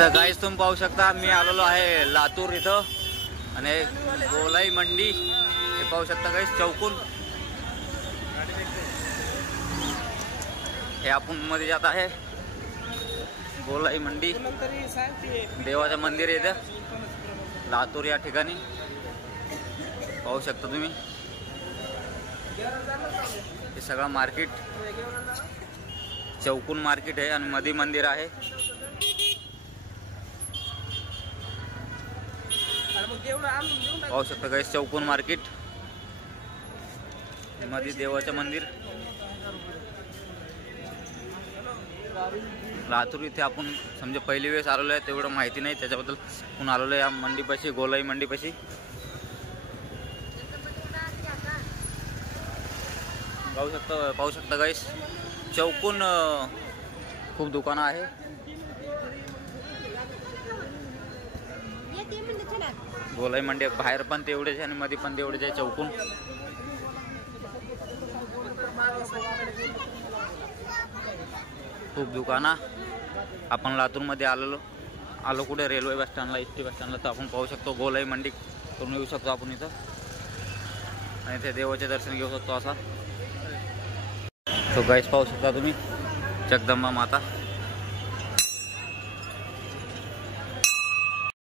तर गाईस तुम्ही पाहू शकता मी आलेलो आहे लातूर इथं आणि गोलाई मंडी हे पाहू शकता गाईस चौकून हे आपण मध्ये जात आहे गोलाई मंडी देवाचं मंदिर आहे इथं लातूर या ठिकाणी पाहू शकता तुम्ही हे सगळं मार्केट चौकून मार्केट आहे आणि मध्ये मंदिर आहे पाहू शकता गाईस चौकून मार्केट मध्ये देवाचं मंदिर लातूर इथे आपण समजा पहिली वेळेस आलेलो आहे तेवढं माहिती नाही त्याच्याबद्दल आपण आलेलो आहे या मंडीपाशी गोलाई मंडीपाशी पाहू शकता गाईस चौकून खूप दुकानं आहे गोलाई मंडी बाहेर पण तेवढेच आहे आणि मध्ये पण तेवढेच आहे चौकून खूप दुकानं आपण लातूरमध्ये आलो कुठे रेल्वे बस स्टँडला एसटी बस स्टँडला तर आपण पाहू शकतो गोलाई मंडी करून येऊ शकतो आपण इथं आणि ते देवाचे दर्शन घेऊ शकतो असा तो गाईस पाहू शकता तुम्ही जगदंबा माता